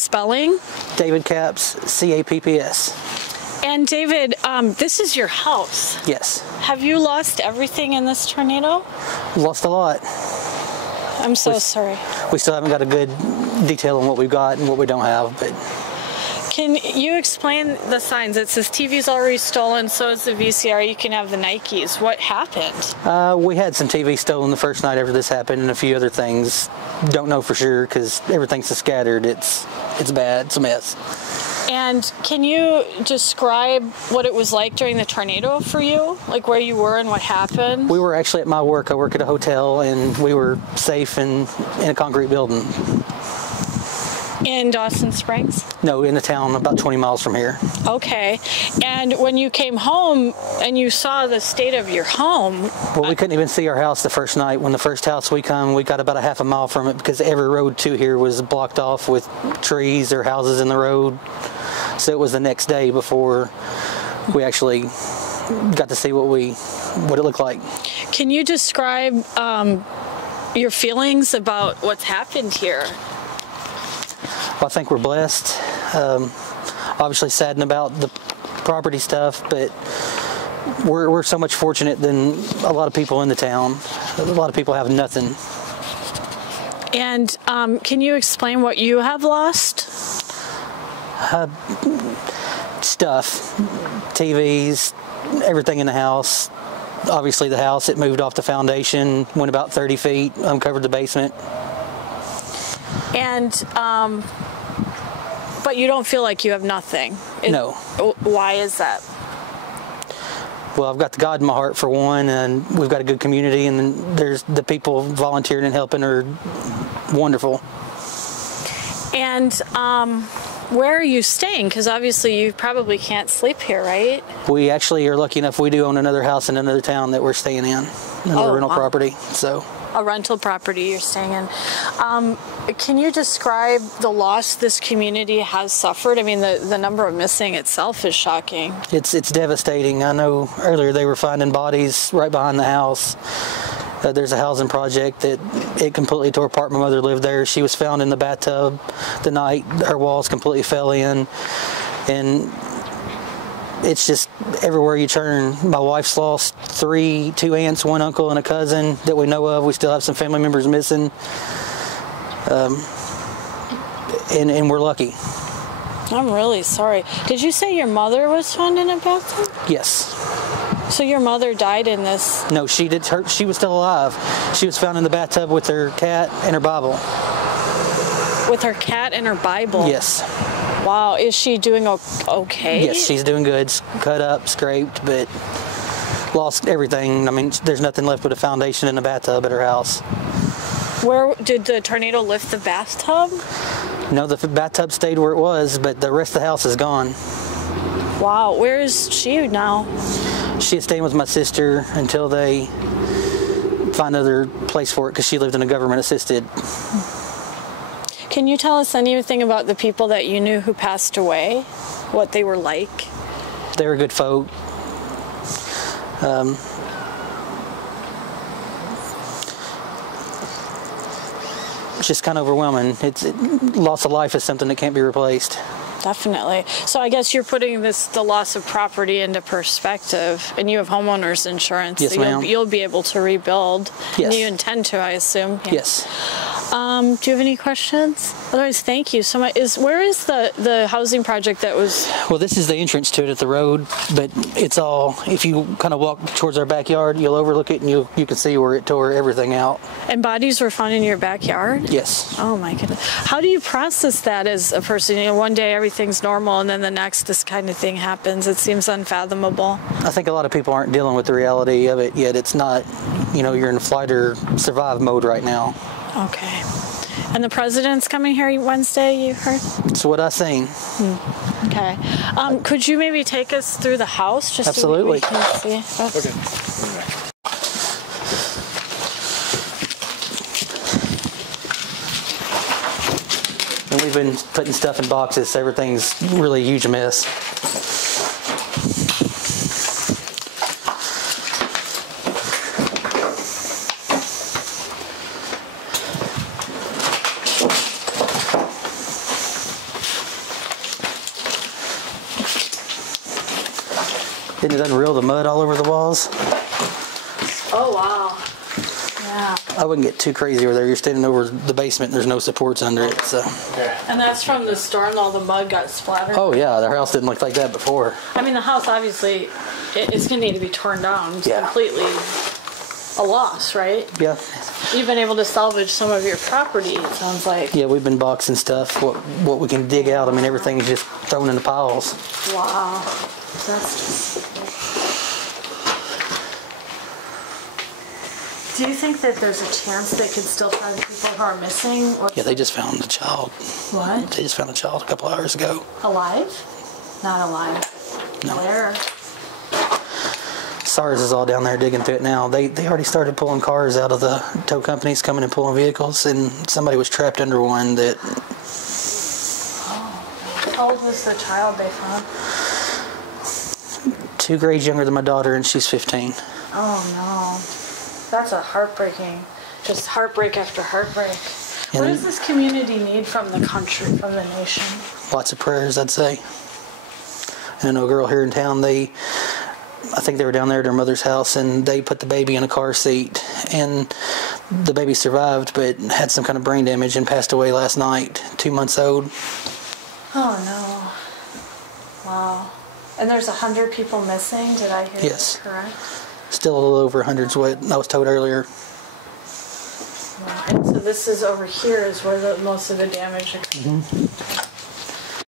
Spelling? David Capps, C-A-P-P-S. And David, this is your house. Yes. Have you lost everything in this tornado? Lost a lot. I'm so sorry. We still haven't got a good detail on what we've got and what we don't have, but... Can you explain the signs? It says TV's already stolen, so is the VCR. You can have the Nikes. What happened? We had some TV stolen the first night after this happened, and a few other things. Don't know for sure because everything's so scattered. It's bad. It's a mess. And can you describe what it was like during the tornado for you? Like where you were and what happened? We were actually at my work. I work at a hotel, and we were safe in a concrete building. In Dawson Springs? No, in the town about 20 miles from here. Okay. And when you came home and you saw the state of your home... Well, we couldn't even see our house the first night. When the first house we got about a half a mile from it because every road to here was blocked off with trees or houses in the road. So it was the next day before we actually got to see what it looked like. Can you describe your feelings about what's happened here? Well, I think we're blessed. Obviously saddened about the property stuff, but we're so much fortunate than a lot of people in the town. A lot of people have nothing. And can you explain what you have lost? Stuff, TVs, everything in the house. Obviously the house, it moved off the foundation, went about 30 feet, uncovered the basement. And, but you don't feel like you have nothing? No. Why is that? Well, I've got the God in my heart for one, and we've got a good community, and then there's the people volunteering and helping are wonderful. And, where are you staying? Because obviously you probably can't sleep here, right? We actually are lucky enough we do own another house in another town that we're staying in, another rental property. So a rental property you're staying in. Can you describe the loss this community has suffered? I mean, the number of missing itself is shocking. It's devastating. I know earlier they were finding bodies right behind the house. There's a housing project that it completely tore apart. My mother lived there. She was found in the bathtub the night her walls completely fell in, and it's just everywhere you turn. My wife's lost two aunts, one uncle, and a cousin that we know of. We still have some family members missing, and we're lucky. I'm really sorry. Did you say your mother was found in a bathtub? Yes. So your mother died in this? No, she was still alive. She was found in the bathtub with her cat and her Bible. With her cat and her Bible? Yes. Wow. Is she doing okay? Yes, she's doing good. Cut up, scraped, but lost everything. I mean, there's nothing left but a foundation in the bathtub at her house. Where did the tornado lift the bathtub? No, the bathtub stayed where it was, but the rest of the house is gone. Wow. Where is she now? She is staying with my sister until they find another place for it because she lived in a government-assisted. Can you tell us anything about the people that you knew who passed away? What they were like? They were good folk. It's just kind of overwhelming. Loss of life is something that can't be replaced. Definitely. So I guess you're putting the loss of property into perspective, and you have homeowners insurance. Yes, so ma'am. You'll be able to rebuild. Yes. And you intend to, I assume. Yeah. Yes. Do you have any questions? Otherwise, thank you so much. Where is the housing project that was? Well, this is the entrance to it at the road, but it's all, if you kind of walk towards our backyard, you'll overlook it and you can see where it tore everything out. And bodies were found in your backyard? Yes. Oh my goodness. How do you process that as a person? You know, one day everything's normal and then the next this kind of thing happens. It seems unfathomable. I think a lot of people aren't dealing with the reality of it yet. It's not, you're in flight or survive mode right now. Okay. And the president's coming here Wednesday, you heard? That's what I seen. Okay. Could you maybe take us through the house just Absolutely. so we can see? Okay. And we've been putting stuff in boxes, so everything's really a huge mess. It doesn't reel the mud all over the walls. Oh, wow. Yeah. I wouldn't get too crazy over there. You're standing over the basement and there's no supports under it. So. And that's from the storm, all the mud got splattered? Oh, yeah. Their house didn't look like that before. I mean, the house, obviously, it's going to need to be torn down. It's completely a loss, right? Yeah. You've been able to salvage some of your property, it sounds like. Yeah, we've been boxing stuff, what we can dig out. I mean, everything is just thrown into piles. Wow. That's just... Do you think that there's a chance they could still find people who are missing? Or Yeah, they just found the child. What? They just found a child a couple hours ago. Alive? Not alive. No. Where? SARS is all down there digging through it now. They already started pulling cars out of the tow companies, coming and pulling vehicles, and somebody was trapped under one that... Oh. How old was the child they found? 2 grades younger than my daughter, and she's 15. Oh, no. That's a heartbreaking, just heartbreak after heartbreak. What does this community need from the country, from the nation? Lots of prayers, I'd say. And I know a girl here in town, I think they were down there at her mother's house, and they put the baby in a car seat, and the baby survived, but had some kind of brain damage and passed away last night, 2 months old. Oh, no. Wow. And there's 100 people missing, did I hear that correct? Still a little over 100 is what I was told earlier. Wow. And so this is over here is where most of the damage occurred. Mm-hmm.